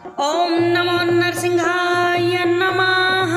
ओम नमो नरसिंहाय नमः।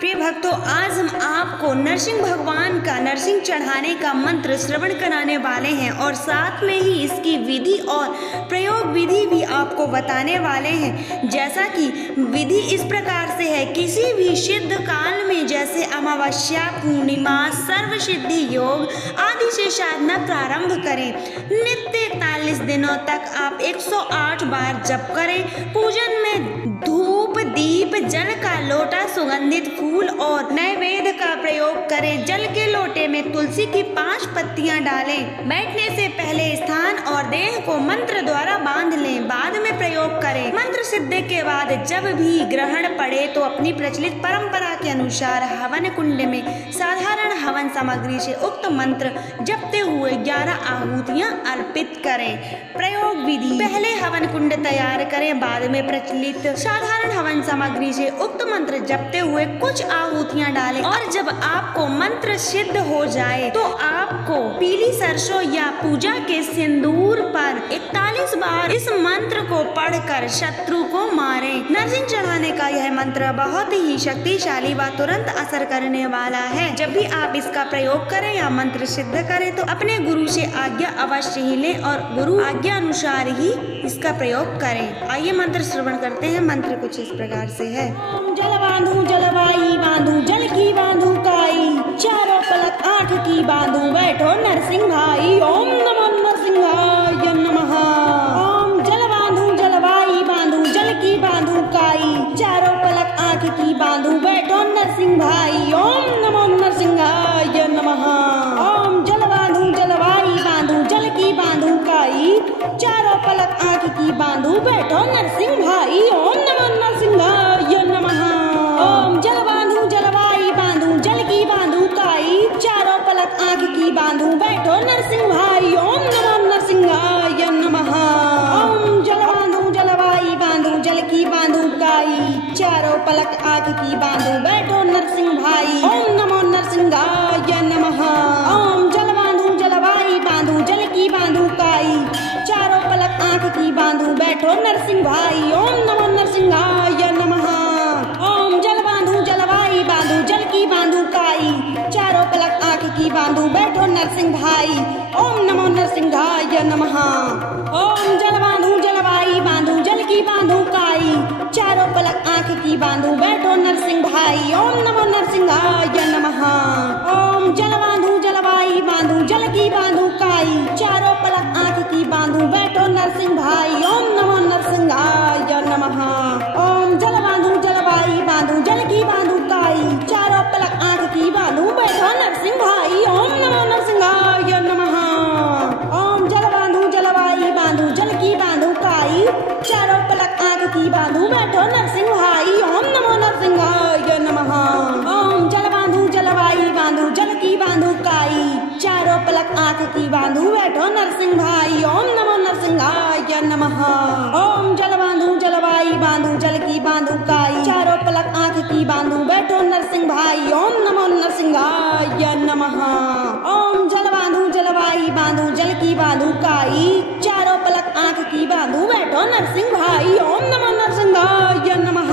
प्रिय भक्तों, आज हम आपको नरसिंह भगवान का नरसिंह चढ़ाने का मंत्र श्रवण कराने वाले हैं और साथ में ही इसकी विधि और प्रयोग विधि भी आपको बताने वाले हैं। जैसा कि विधि इस प्रकार से है, किसी भी सिद्ध काल में जैसे अमावस्या, पूर्णिमा, सर्व सिद्धि योग आदि से साधना प्रारंभ करें। नित्य 41 दिनों तक आप 108 बार जप करें। पूजन में धूप, दीप, जल का लोटा, सुगंधित फूल और नैवेद्य का प्रयोग करें। जल के लोटे में तुलसी की 5 पत्तियां डालें। बैठने से पहले स्थान और देह को मंत्र द्वारा बांध लें, बाद में प्रयोग करें। मंत्र सिद्धि के बाद जब भी ग्रहण पड़े तो अपनी प्रचलित परंपरा के अनुसार हवन कुंड में साधारण हवन सामग्री से उक्त मंत्र जपते हुए 11 आहुतियां अर्पित करें। प्रयोग विधि: पहले हवन कुंड तैयार करें, बाद में प्रचलित साधारण हवन सामग्री से उक्त मंत्र जपते हुए कुछ आहुतियां डालें और जब आपको मंत्र सिद्ध हो जाए तो आपको पीली सरसों या पूजा के सिंदूर पर 41 बार इस मंत्र को पढ़कर शत्रु को मारें। नरसिंह चढ़ाने का यह मंत्र बहुत ही शक्तिशाली व तुरंत असर करने वाला है। जब भी आप इसका प्रयोग करें या मंत्र सिद्ध करें तो अपने गुरु से आज्ञा अवश्य ही लें और गुरु आज्ञा अनुसार ही इसका प्रयोग करें। आइए मंत्र श्रवण करते हैं। मंत्र कुछ इस प्रकार से है। जल बांधू जलवाई बांधू, जल की बांधू काई, चारों पलक 8 की बांधू, बैठो नरसिंह भाई। ओम नमो नरसिंहाय नमः। ओम जल बांधू जलवाई बांधू, जल की बांधू काई, चारों पलक 8 की बांधू, बैठो नरसिंह भाई। ओम नमो नरसिंहाय नमः। ओम जल बांधू जलवाई बांधू, जल की बांधू काई, चारों पलक 8 की बांधू, बैठो नरसिंह भाई। ओम नमो नरसिंहाय नमः। ओम जल बांधू जलवाई बांधू, जल की बांधू काई, चारों पलक 8 की बांधू, बैठो नरसिंह भाई। ओम नमो नरसिंहाय नमः। ओम जल बांधू जलवाई बांधू, जल की बांधू काई, चारों पलक 8 की बांधू, बैठो नरसिंह भाई। ओम नमो नरसिंहाय नमः। ओम जल बांधू जलवाई बांधू, जल की बांधू काई, चारों पलक 8 की बांधू, बैठो नरसिंह भाई। ओम नमो नरसिंहाय नमः। ओम जल बांधू जलवाई बांधू, जल की बांधू काई, चारों पलक 8 की बांधू, बैठो नरसिंह भाई। ओम नमो नरसिंहाय नमः। ओम जल बांधू जलवाई बांधू, जल की बांधू काई, चारों पलक 8 की बांधू, बैठो नरसिंह भाई। ओम नमो नरसिंहाय नमः। ओम जल बांधू जलवाई बांधू, जल की बांधू काई, चारों पलक 8 की बांधू, बैठो नरसिंह भाई। ओम नमो नरसिंहाय नमः। ओम जल बांधू जलवाई बांधू, जल की बांधू काई, चारों पलक 8 की बांधू, बैठो नरसिंह भाई। ओम नमो नरसिंहाय नमः। ओम जल बांधू जलवाई बांधू, जल की बांधू काई, चारों पलक 8 की बांधू, बैठो नरसिंह भाई। ओम नमो नरसिंहाय नमः। ओम जल बांधू जलवाई बांधू, जल की बांधू काई, चारों पलक 8 की बांधू, बैठो नरसिंह भाई। ओम नमो नरसिंहाय नमः। ओम जल बांधू जलवाई बांधू, जल की बांधू काई, चारों पलक 8 की बांधू, बैठो नरसिंह भाई। ओम नमो नरसिंहाय नमः। ओम जल बांधू जलवाई बांधू, जल की बांधू काई, चारों पलक 8 की बांधू, बैठो नरसिंह भाई। ओम नमो नरसिंहाय नमः। ओम जल बांधू जलवाई बांधू, जल की बांधू काई, चारों पलक 8 की बांधू, बैठो नरसिंह भाई। ओम नमो नरसिंहाय नमः।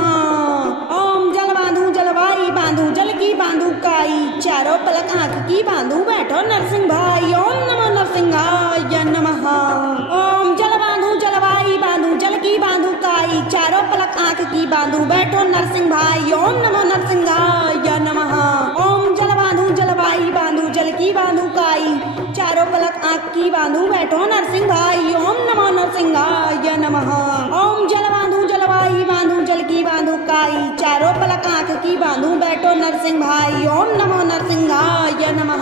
ओम जल बांधू जलवाई बांधू, जल की बांधू काई, चारों पलक 8 की बांधू, बैठो नरसिंह भाई। ओम नमो नरसिंहाय नमः। ओम जल बांधू जलवाई बांधू, जल की बांधू काई, चारों पलक 8 की बांधू, बैठो नरसिंह भाई। ओम नमो नरसिंहाय नमः। ओम जल बांधू जलवाई बांधू, जल की बांधू काई, चारों पलक 8 की बांधू, बैठो नरसिंह भाई। ओम नमो नरसिंहाय नमः।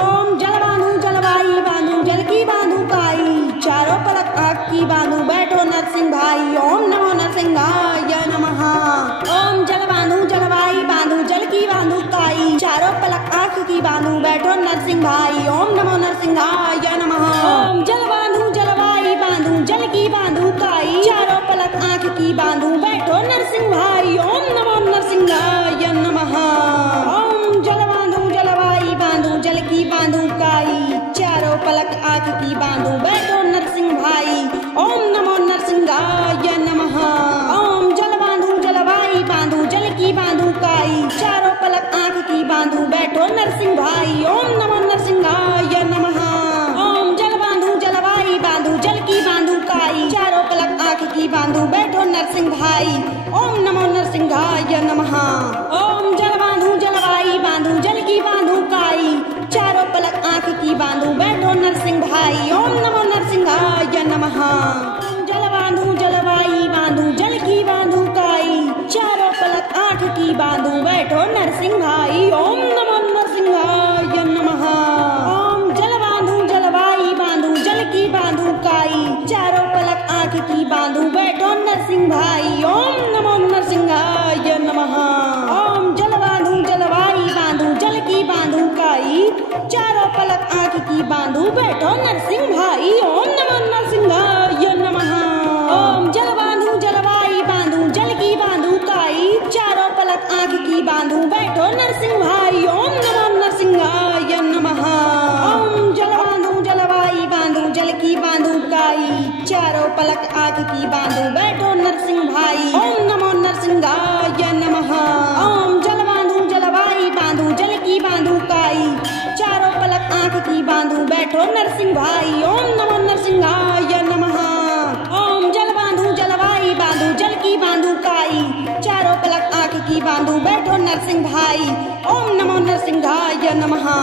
ओम जल बांधू जलवाई बांधू, जल की बांधू काई, चारों पलक 8 की बांधू, बैठो नरसिंह भाई। ओम नमो नरसिंहाय नमः। ओम जल बांधू जलवाई बांधू, जल की बांधू काई, चारों पलक 8 की बांधू, बैठो नरसिंह भाई। ओम नमो नरसिंहाय नमः। ओम जल बांधू जलवाई बांधू, जल की बांधू काई, चारों पलक 8 की बांधू, बैठो नरसिंह भाई। ओम नमो नरसिंहाय नमः। ओम जल बांधू जलवाई बांधू, जल की बांधू काई, चारों पलक 8 की बांधू, बैठो नरसिंह भाई। ओम नमो नरसिंहाय नरसिंह भाई। ओम नमो नरसिंहाय नमः। ओम जल बांधू जलवाई बांधू जल की बांधू काई, चारों पलक आंख की बांधू बैठो नरसिंह भाई। ओम नमो नरसिंहाय नमः। जल बांधू जलवाई बांधू जल की बांधू काई, चारों पलक आंख की बांधू बैठो नरसिंह भाई। ओम नमो नरसिंहाय नमः। ओम जल बांधू जलवाई बांधू जल की बांधू काई, चारों पलक आंख की बांधू बैठो नरसिंह भाई। ओम नमो नरसिंहाय नमः। ओम जल बांधू जलवाई बांधू जल की बांधू काई, चारों पलक आंख की बांधू बैठो नरसिंह भाई। ओम नमो नरसिंहाय नमः। ओम जल बांधू जलवाई बांधू जल की बांधू काई, चारों पलक आंख की बांधू बैठो नरसिंह भाई। ओम नमो नरसिंहाय नमः। ओम जल बांधू जलवाई बांधू जल की बांधू काई, चारों पलक आंख की बांधू बैठो नरसिंह भाई। ओम नमो नरसिंहाय नमः। ओम जल बांधू जलवाई बांधू जल की बांधू काई, चारों पलक आंख की बांधू बैठो नरसिंह भाई। ओम नमो नरसिंहाय नमः। ओम जल बांधू जलवाई बांधू जल की बांधू काई, चारों पलक आंख की बांधू बैठो नरसिंह भाई। ओम नमो नरसिंहाय नमः।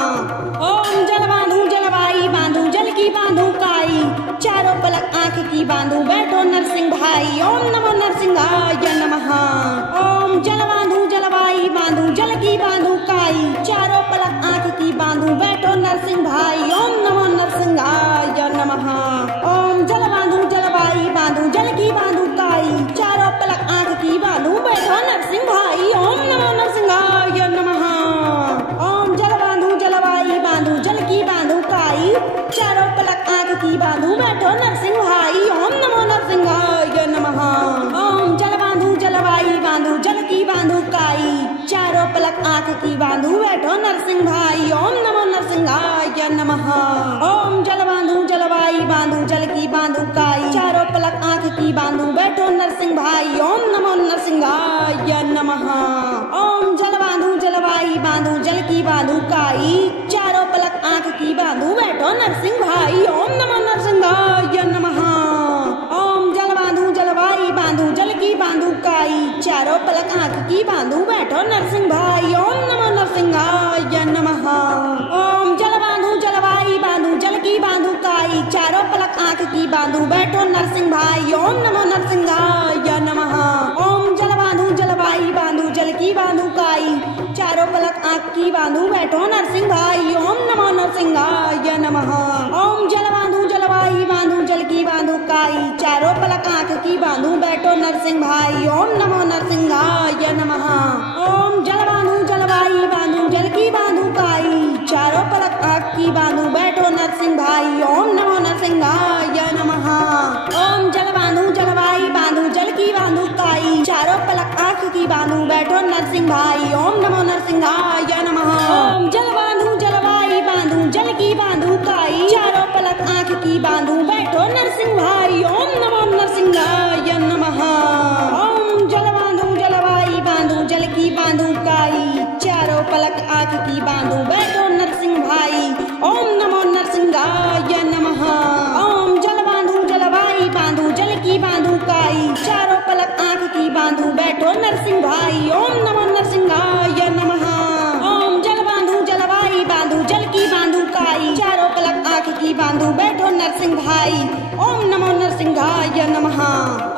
ओम जल बांधू जलवाई बांधू जल की बांधू काई, चारों पलक आंख की बांधू बैठो नरसिंह भाई। ओम नमो नरसिंहाय नमः। ओम जल बांधू जलवाई बांधू जल की बांधू काई, चारों पलक आंख की बांधू बैठो नरसिंह भाई। ओम नमो नरसिंहाय नमः। ओम जल बांधू जलवाई बांधू जल की बांधू काई, चारों पलक आंख की बांधू बैठो नरसिंह भाई। ओम नमो नरसिंहाय नमः। ओम जल बांधू जलवाई बांधू जल की बांधू काई, चारों पलक आंख की बांधू बैठो नरसिंह भाई। ओम नमो नरसिंहाय नमः। ओम जल बांधू जलवाई बांधू जल की बांधू काई, चारों पलक आंख की बांधू बैठो नरसिंह भाई। ओम नमो नरसिंहाय नमः। ओम जल बांधू जलवाई बांधू जल की बांधू काई, चारों पलक आंख की बांधू बैठो नरसिंह भाई। ओम नमो नरसिंहाय नमः। ओम जल बांधू जलवाई बांधू जल की बांधू काई, चारों पलक आंख की बांधू बैठो नरसिंह भाई। ओम नमो नरसिंहाय नमः। ओम जल बांधू जलवाई बांधू जल की बांधू काई, चारों पलक आंख की बांधू बैठो नरसिंह भाई। ओम नमो नरसिंहाय नमः। ओम जल बांधू जलवाई बांधू जल की बांधू काई, चारों पलक आंख की बांधू बैठो नरसिंह भाई। ओम नमो नरसिंहाय नमः। ओम जल बांधू जलवाई बांधू जल की बांधू काई, चारों पलक आंख की बांधू बैठो नरसिंह भाई। ओम नमो नरसिंहाय नमः। ओम जल बांधू जलवाई बांधू जल की बांधू काई, चारों पलक आंख की बांधू बैठो नरसिंह भाई। ओम नमो नरसिंहाय नमः। ओम जल बांधू जलवाई बांधू जल की बांधू काई, चारों पलक आंख की बांधू बैठो नरसिंह भाई। ओम नमो नरसिंहाय नमः। ओम जल बांधू जलवाई बांधू जल की बांधू काई, चारों पलक आंख की बांधू बैठो नरसिंह भाई। ओम नमो नरसिंहाय नमः। ओम जल बांधू जलवाई बांधू जल की बांधू काई, चारों पलक आंख की बांधू बैठो नरसिंह भाई। ओम नमो नरसिंहाय नमः। ओम जल बांधू जलवाई बांधू जल की बांधू काई, चारों पलक आंख की बांधू बैठो नरसिंह भाई। ओम नमो नरसिंहाय नमः। ओम जल बांधू जलवाई बांधू जल की बांधू काई, चारों पलक आंख की बांधू बैठो नरसिंह भाई। ओम नमो नरसिंहाय नमः। ओम जल बांधू जलवाई बांधू जल की बांधू काई, चारों पलक आंख की बांधू बैठो नरसिंह भाई। ओम नमो नरसिंहाय नमः।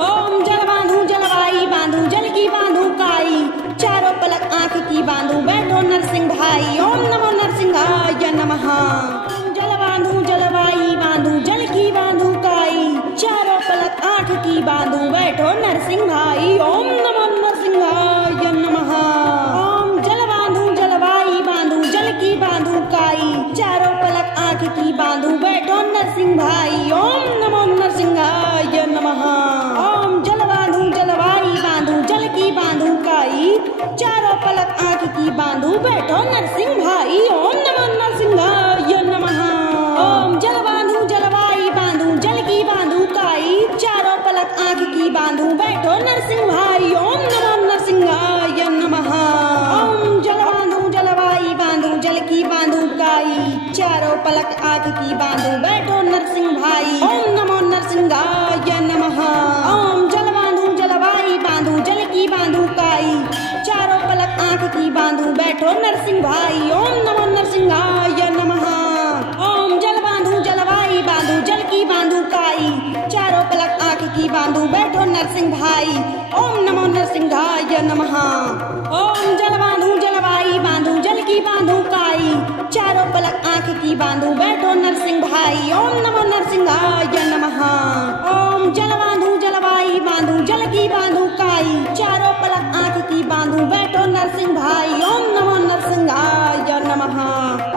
ओम जल बांधू जलवाई बांधू जल की बांधू काई, चारों पलक आंख की बांधू बैठो नरसिंह भाई। ओम नमो नरसिंहाय नमः। जल बांधू जलवाई बांधू जल की बांधू काई, चारों पलक आंख की बांधू बैठो नरसिंह भाई। ओम नमो नरसिंहाय नमः। ओम जल बांधू जलवाई बांधू जल की बांधू काई, चारों पलक आंख की बांधू बैठो नरसिंह भाई। ओम नमो नरसिंहाय नमः। ओम जल बांधू जलवाई बांधू जल की बांधू काई, चारों पलक आंख की बांधू बैठो नरसिंह भाई। ओम नमो नरसिंहाय नमः। ओम जल बांधू जलवाई बांधू जल की बांधू काई, चारों पलक आंख की बांधू बैठो नरसिंह भाई। ओम नमो नरसिंहाय नमः। ओम जल बांधू जलवाई बांधू जल की बांधू काई, चारों पलक आंख की बांधू बैठो नरसिंह भाई। ओम नमो नरसिंहाय नमः। ओम जल बांधू जलवाई नरसिंह भाई। ओम नमो नरसिंहाय नमः। ओम जल बांधू जलवाई बांधू जल की बांधू काई, चारों पलक आंख की बांधू बैठो नरसिंह भाई। ओम नमो नरसिंहाय नमः। ओम जल बांधू जलवाई बांधू जल की बांधू काई, चारों पलक आंख की बांधू बैठो नरसिंह भाई। ओम नमो नरसिंहाय नमः।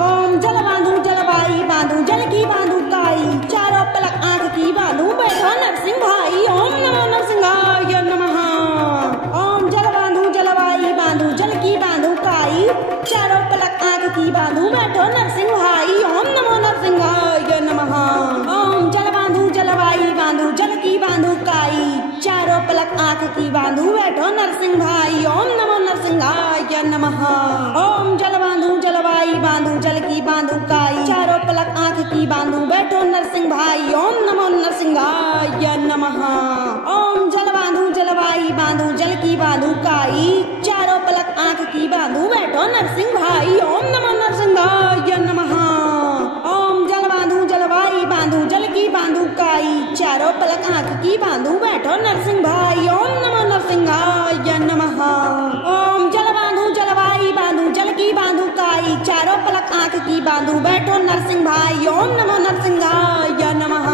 ओम जल बांधू जलवाई बांधू जल की बांधू काई, चारों पलक आंख की बांधू बैठो नरसिंह भाई। ओम नमो नरसिंहाय नमः। ओम जल बांधू जलवाई बांधू जल की बांधू काई, चारों पलक आंख की बांधू बैठो नरसिंह भाई। ओम नमो नरसिंहाय नमः। ओम जल बांधू जलवाई बांधू जल की बांधू काई, चारों पलक आंख की बांधू बैठो नरसिंह भाई। ओम नमो नरसिंहाय नमः। ओम जल बांधू जलवाई बांधू जल की बांधू काई, चारों पलक आंख की बांधू बैठो नरसिंह भाई। ओम नमो नरसिंहाय नमः। ओम जल बांधू जलवाई बांधू जल की बांधू काई, चारों पलक आंख की बांधू बैठो नरसिंह भाई। ओम नमो नरसिंहाय नमः। ओम जल बांधू जलवाई बांधू जल की बांधू काई, चारों पलक आंख की बांधू बैठो नरसिंह भाई। ओम नमो नरसिंहाय नमः। ओम जल बांधू जलवाई बांधू जल की बांधू काई, चारों पलक आंख की बांधू बैठो नरसिंह भाई। ओम नमो नरसिंहाय नमः।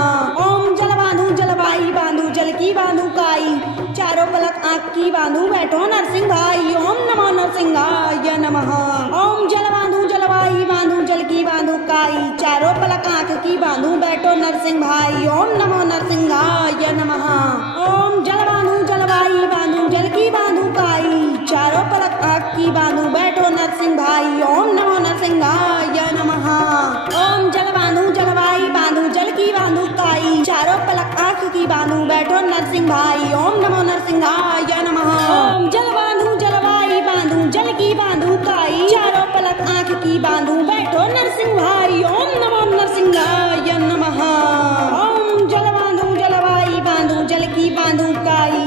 ओम जल बांधू जलवाई बांधू जल की बांधू काई, चारों पलक आंख की बांधू बैठो नरसिंह भाई। ओम नमो नरसिंहाय नमः। ओम जल बांधू जलवाई बांधू जल की बांधू काई, चारों पलक आंख की बांधू बैठो नरसिंह भाई। ओम नमो नरसिंहाय नमः। ओम जल बांधू जलवाई बांधू जल की बांधू काई, चारों पलक आंख की बांधू बैठो नरसिंह भाई। ओम नमो नरसिंहाय नमः। ओम जल बांधू जलवाई बांधू जल की बांधू काई, चारों पलक आंख की बांधू बैठो नरसिंह भाई। ओम नमो नरसिंहाय नमः। ओम जल बांधू जलवाई बांधू जल की बांधू काई, चारों पलक आंख की बांधू बैठो नरसिंह भाई। ओम नमो नरसिंहाय नमः। ओम जल बांधू जलवाई बांधू जल की बांधू काई, चारों पलक आंख की बांधू बैठो नरसिंह भाई। ओम नमो नरसिंहाय नमः। ओम जल बांधू जलवाई बांधू जल की बांधू काई,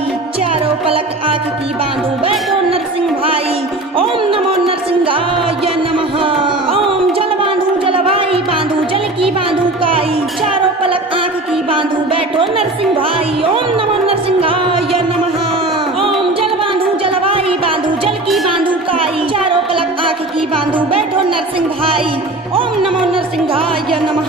चारों पलक आंख की बांधू बैठो नरसिंह भाई। ओम नमो नरसिंहाय नमः। ओम जल बांधू जलवाई बांधू जल की बांधू काई, चारों पलक आंख की बांधू बैठो नरसिंह भाई। ओम नमो नरसिंहाय नमः। ओम जल बांधू जलवाई बांधू जल की बांधू काई, चारों पलक आंख की बांधू बैठो नरसिंह भाई। ओम नमो नरसिंहाय नमः।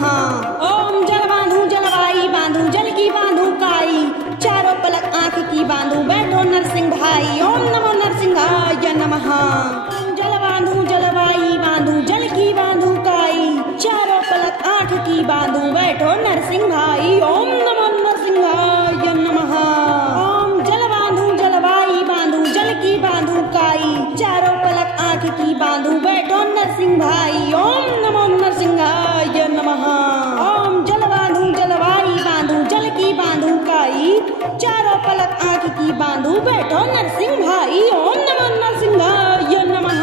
ओम जल बांधू जलवाई बांधू जल की बांधू काई, चारों पलक आंख की बांधू बैठो नरसिंह भाई। ओम नमो नरसिंहाय नमः। ओम जल बांधू जलवाई बांधू जल की बांधू काई, चारों पलक आंख की बांधू बैठो नरसिंह भाई। ओम नमो नरसिंहाय नमः। ओम जल बांधू जलवाई बांधू जल की बांधू काई, चारों पलक आंख की बांधू बैठो नरसिंह भाई। ओम नमो नरसिंहाय नमः। ओम जल बांधू जलवाई बांधू जल की बांधू काई, चारों पलक आंख की बांधू बैठो नरसिंह भाई। ओम नमो नरसिंहाय नमः।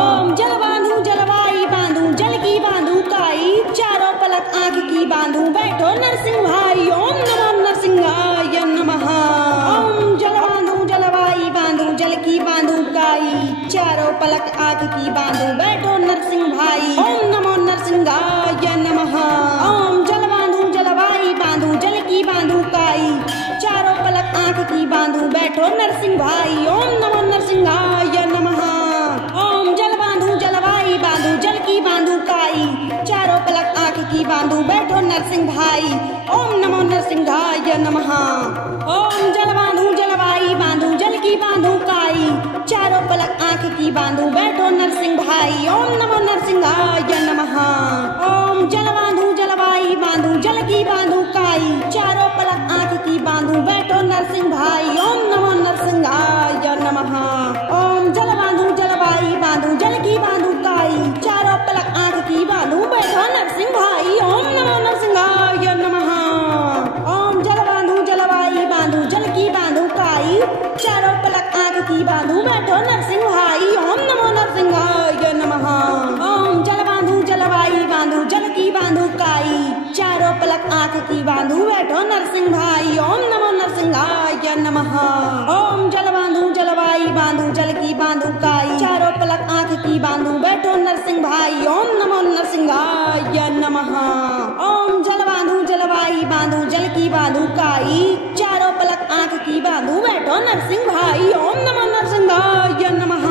ओम जल बांधू जलवाई बांधू जल की बांधू काई, चारों पलक आंख की बांधू बैठो नरसिंह भाई। ओम नमो नरसिंहाय नमः। ओम जल बांधू जलवाई बांधू जल की बांधू काई, चारों पलक आंख की बांधू बैठो नरसिंह भाई। ओम नमो नरसिंहाय नमः। ओम जल बांधू जलवाई बांधू जल की बांधू काई, चारों पलक आंख की बांधू बैठो नरसिंह भाई। ओम नमो नरसिंहाय नमः। ओम जल बांधू जलवाई बांधू जल की बांधू काई, चारों पलक आंख की बांधू बैठो नरसिंह भाई। ओम नमो नरसिंहाय नमः। ओम जल बांधू जलवाई बांधू जल की बांधू काई, चारों पलक आंख की बांधू बैठो नरसिंह भाई। ओम नमो नरसिंहाय नमः। ओम जल बांधू जलवाई बांधू जल की बांधू काई, चारों पलक आंख की बांधू बैठो नरसिंह भाई। ओम नमो नरसिंहाय नमः। ओम जल बांधू जलवाई बांधू जल की बांधू काई, चारों पलक आंख की बांधू बैठो नरसिंह भाई। ओम नमो नरसिंहाय नमः। ओम जल बांधू जलवाई बांधू जल की बांधू काई, चारों पलक आंख की बांधू बैठो नरसिंह भाई। ओम नमो नरसिंहाय नमः। ओम जल बांधू जलवाई बांधू जल की बांधू काई, चारों पलक आंख की बांधू बैठो नरसिंह भाई। ओम नमो नरसिंहाय नमः। ओम जल बांधू जलवाई बांधू जल की बांधू काई, चारों पलक आंख आंख की बांधू बैठो नरसिंह भाई। ओम नमो नरसिंहाय नमः।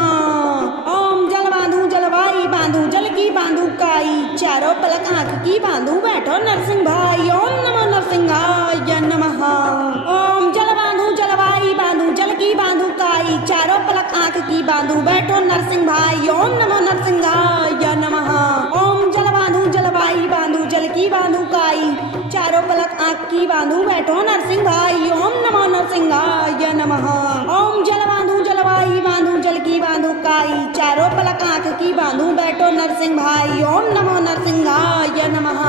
ओम जल बांधू जलवाई बांधू जल की बांधू काई, चारों पलक आंख की बांधू बैठो नरसिंह भाई। ओम नमो नरसिंहाय नमः। ओम जल बांधू जलवाई बांधू जल की बांधू काई, चारों पलक आंख की बांधू बैठो नरसिंह भाई। ओम नमो नरसिंहाय नमः। ओम जल बांधू जलवाई बांधू जल की बांधू काई, चारों पलक आंख की बांधू बैठो नरसिंह भाई। ओम नमो नरसिंहाय नमः। ओम जल बांधू जलवाई बांधू जल की बांधू काई, चारों पलक आंख की बांधू बैठो नरसिंह भाई। ओम नमो नरसिंहाय नमः।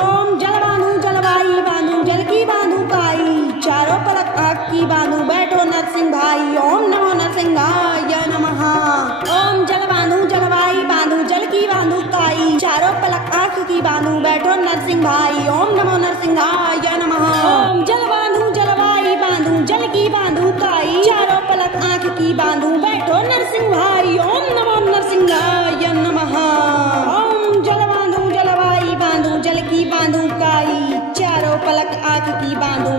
ओम जल बांधू जलवाई बांधू जल की बांधू काई, चारों पलक आंख की बांधू बैठो नरसिंह भाई। ओम नमो नरसिंहाय नमः। ओम जल बांधू जलवाई बांधू जल की बांधू काई, चारों पलक आंख की बांधू बैठो नरसिंह भाई। ओम नमो नरसिंहाय नमः। ओम जल बांधू जलवाई बांधू जल की बांधू काई, चारों पलक आंख की बांधू बैठो नरसिंह भाई। ओम नमो नरसिंहाय नमः। ओम जल बांधू जलवाई बांधू जल की बांधू काई, चारों पलक आंख की बांधू